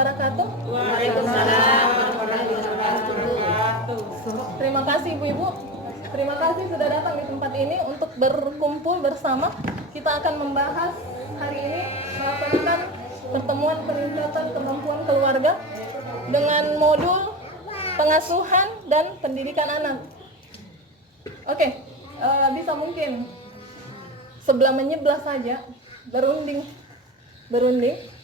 wabarakatuh. Waalaikumsalam warahmatullahi wabarakatuh. Terima kasih Ibu-ibu. Terima kasih sudah datang di tempat ini untuk berkumpul bersama. Kita akan membahas hari ini melaksanakan pertemuan peningkatan kemampuan keluarga dengan modul pengasuhan dan pendidikan anak. Oke, bisa mungkin sebelah menyebelah saja berunding,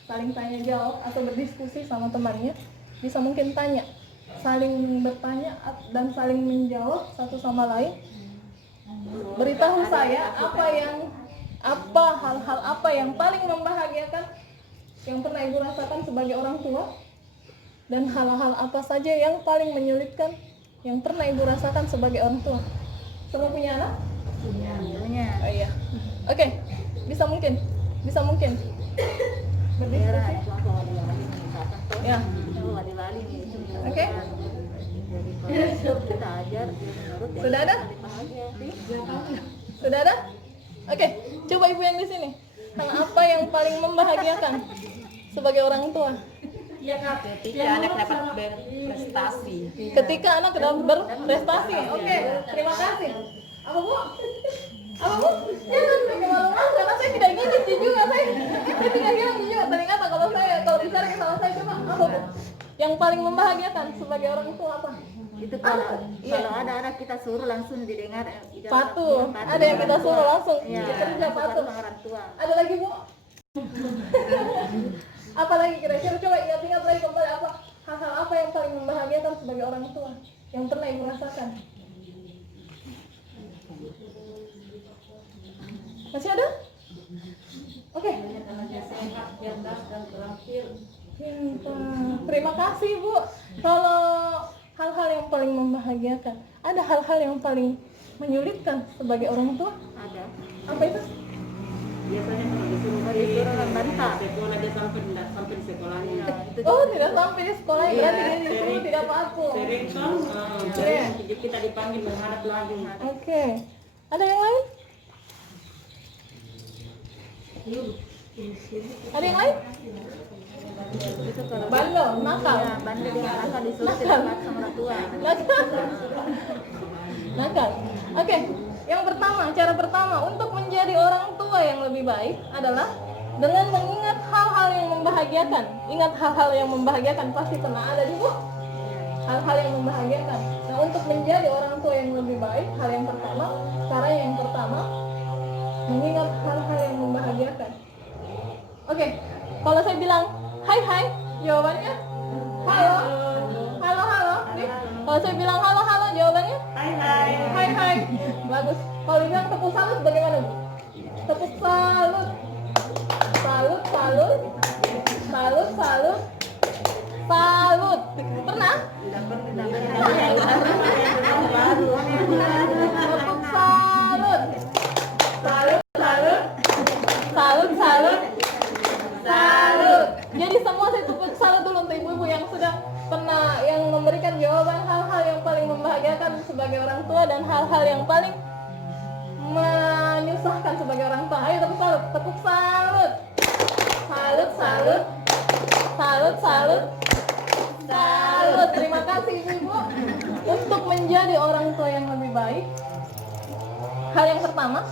saling tanya jawab atau berdiskusi sama temannya. Bisa mungkin tanya, saling bertanya dan saling menjawab satu sama lain. Beritahu saya hal-hal apa yang paling membahagiakan yang pernah Ibu rasakan sebagai orang tua, dan hal-hal apa saja yang paling menyulitkan yang pernah Ibu rasakan sebagai orang tua. Semua punya anak? Punya. Oh iya. Oke, bisa mungkin berdiskusi. Ya. Oke. Sudah ada? Sudah ada? Oke, coba Ibu yang di sini. Hal apa yang paling membahagiakan sebagai orang tua? Ketika anak dapat berprestasi. Ketika anak dapat berprestasi. Oke, terima kasih. Apa Bu? Jangan pakai malu-malu karena saya tidak gigit juga. Saya tidak bilang juga. Ternyata kalau bicara sama saya cuma apa Bu? Yang paling membahagiakan sebagai orang tua apa? Itu kalau ada anak kita suruh langsung didengar. Patuh. Ada yang kita suruh langsung kerja patuh. Orang tua. Ada lagi Bu? Apa lagi kira-kira, coba ingat-ingat lagi kembali hal-hal apa yang paling membahagiakan sebagai orang tua yang pernah Ibu rasakan? Masih ada? Oke. Terima kasih Bu. Kalau hal-hal yang paling membahagiakan, ada hal-hal yang paling menyulitkan sebagai orang tua? Ada. Apa itu? Biasanya kalau disuruh bantah, sekolah dia sampai di sekolahnya. Oh, tidak sampai di sekolah, berarti dia disuruh tidak patuh. Sering kan, kita dipanggil menghadap lagi. Oke. Ada yang lain? Ada yang lain? Bandel, nakal. Bandel dengan nakal disuruh tidak patuh sama orang tua. Nakal. Oke. Yang pertama, cara pertama untuk menjadi orang tua yang lebih baik adalah dengan mengingat hal-hal yang membahagiakan. Ingat hal-hal yang membahagiakan, pasti pernah ada di Bu. Hal-hal yang membahagiakan. Nah, untuk menjadi orang tua yang lebih baik, cara yang pertama mengingat hal-hal yang membahagiakan. Oke, kalau saya bilang hai, jawabannya halo. Nih, kalau saya bilang halo, jawabannya hai. Bagus. Kalau dibilang tepuk salut bagaimana Bu? Tepuk salut. Salut. Pernah? Tepuk salut. Jadi semua saya tepuk salut dulu untuk ibu-ibu yang sudah pernah yang memberikan jawaban hal-hal yang paling membahagiakan sebagai orang tua dan hal-hal yang paling menyusahkan sebagai orang tua. Ayo tepuk salut. Salut. Terima kasih ibu-ibu. Untuk menjadi orang tua yang lebih baik, hal yang pertama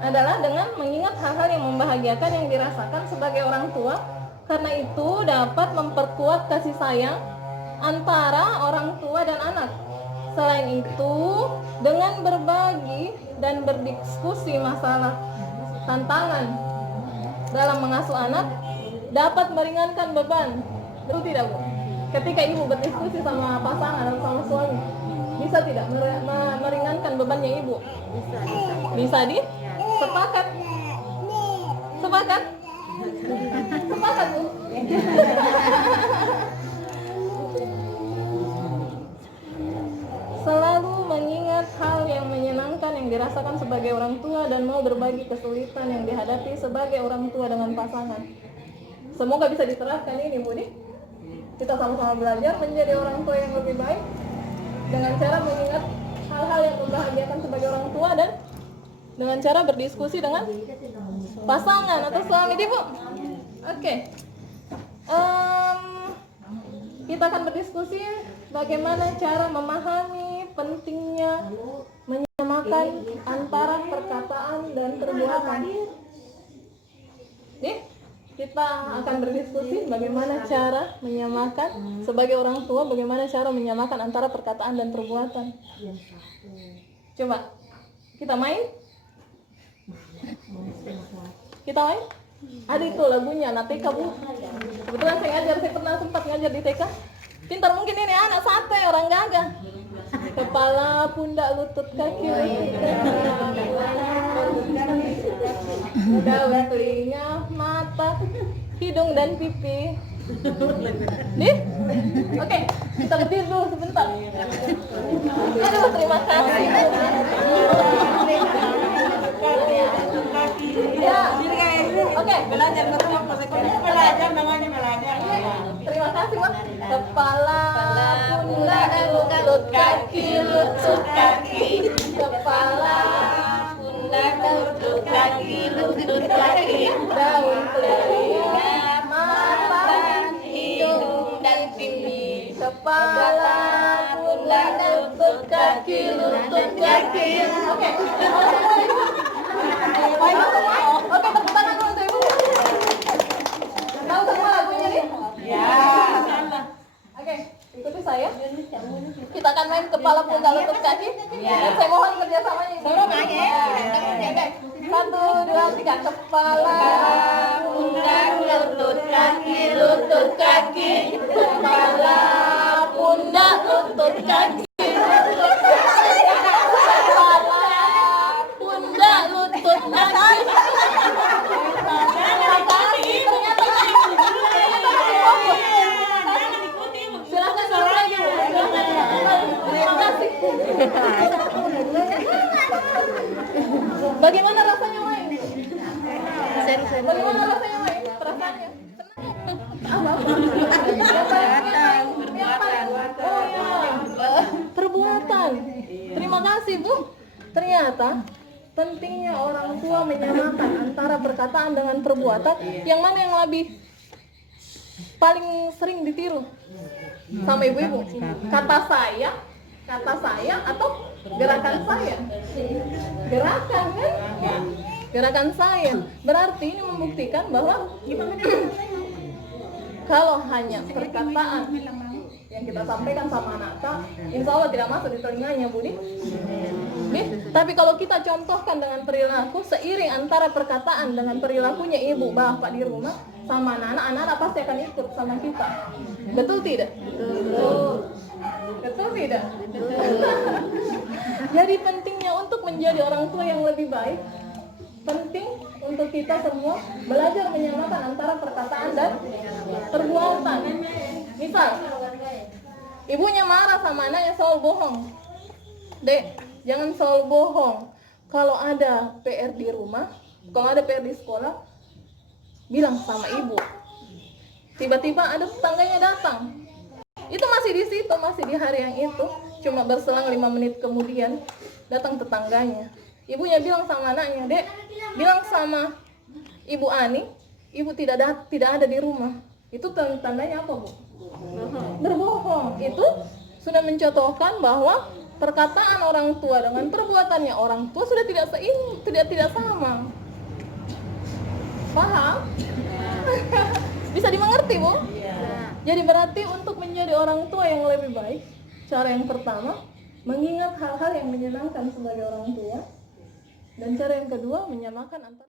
adalah dengan mengingat hal-hal yang membahagiakan yang dirasakan sebagai orang tua, karena itu dapat memperkuat kasih sayang antara orang tua dan anak. Selain itu, dengan berbagi dan berdiskusi masalah tantangan dalam mengasuh anak dapat meringankan beban. Betul tidak Bu? Ketika ibu berdiskusi sama pasangan atau sama suami, bisa tidak meringankan bebannya ibu? Bisa di? Sepakat Bu? Selalu mengingat hal yang menyenangkan yang dirasakan sebagai orang tua dan mau berbagi kesulitan yang dihadapi sebagai orang tua dengan pasangan. Semoga bisa diterapkan ini Bu. Kita sama-sama belajar menjadi orang tua yang lebih baik dengan cara mengingat hal-hal yang membahagiakan sebagai orang tua dan dengan cara berdiskusi dengan pasangan atau suami, Bu. Oke. kita akan berdiskusi bagaimana cara memahami pentingnya menyamakan antara perkataan dan perbuatan. Nih, kita akan berdiskusi bagaimana cara menyamakan sebagai orang tua, bagaimana cara menyamakan antara perkataan dan perbuatan. Coba kita main. Kita main. Ada itu lagunya anak TK, Bu. Kebetulan saya pernah sempat ngajar di TK. Pintar mungkin ini anak sate, orang gagah. Kepala, pundak, lutut, kaki, daun, telinga, mata, hidung dan pipi. Nih? Oke, kita berdiri dulu sebentar. Aduh, terima kasih. Ya. Oke, Belajar berapa sekolah? Belajar namanya belajar. terima kasih, Mas. Kepala, pundak, lutut, kaki, lutut, kaki. Kepala, pundak, lutut, kaki, lutut, kaki. Daun, telinga, mata, hidung, dan pipi. Kepala, pundak, lutut, kaki, lutut, kaki. Oke. Oke, tepuk tangan dulu untuk Ibu. Tahu semua lagunya nih? Ya. Oke, ikuti saya. Kita akan main kepala, pundak, lutut, kaki. Dan saya mohon kerjasamanya. Oke, 1, 2, 3. Kepala, pundak, lutut, kaki, lutut, kaki. Kepala, pundak, lutut, kaki. Bagaimana rasanya main? Bagaimana rasanya main? Perasaannya? Perbuatan. Terima kasih, Bu. Ternyata pentingnya orang tua menyamakan antara perkataan dengan perbuatan. Yang mana yang lebih paling sering ditiru sama ibu-ibu? Kata saya atau gerakan saya? Gerakan kan? Gerakan saya. Berarti ini membuktikan bahwa kalau hanya perkataan yang kita sampaikan sama anak, insya Allah tidak masuk di telinganya, Budi. Tapi kalau kita contohkan dengan perilaku, seiring antara perkataan dengan perilakunya ibu, bapak di rumah sama anak-anak pasti akan ikut sama kita. Betul tidak? Betul tidak? Jadi pentingnya untuk menjadi orang tua yang lebih baik, penting untuk kita semua belajar menyamakan antara perkataan dan perbuatan. Misal, ibunya marah sama anaknya soal bohong. Dek, jangan soal bohong. Kalau ada PR di rumah, kalau ada PR di sekolah, bilang sama ibu. Tiba-tiba ada tetangganya datang. Itu masih di situ, masih di hari yang itu. Cuma berselang 5 menit kemudian datang tetangganya. Ibunya bilang sama anaknya, Dek, bilang sama Ibu Ani, ibu tidak ada di rumah. Itu tandanya apa, Bu? Berbohong. Itu sudah mencontohkan bahwa perkataan orang tua dengan perbuatannya orang tua sudah tidak sama. Paham? Bisa dimengerti, Bu? Jadi berarti untuk menjadi orang tua yang lebih baik, cara yang pertama mengingat hal-hal yang menyenangkan sebagai orang tua, dan cara yang kedua menyamakan antara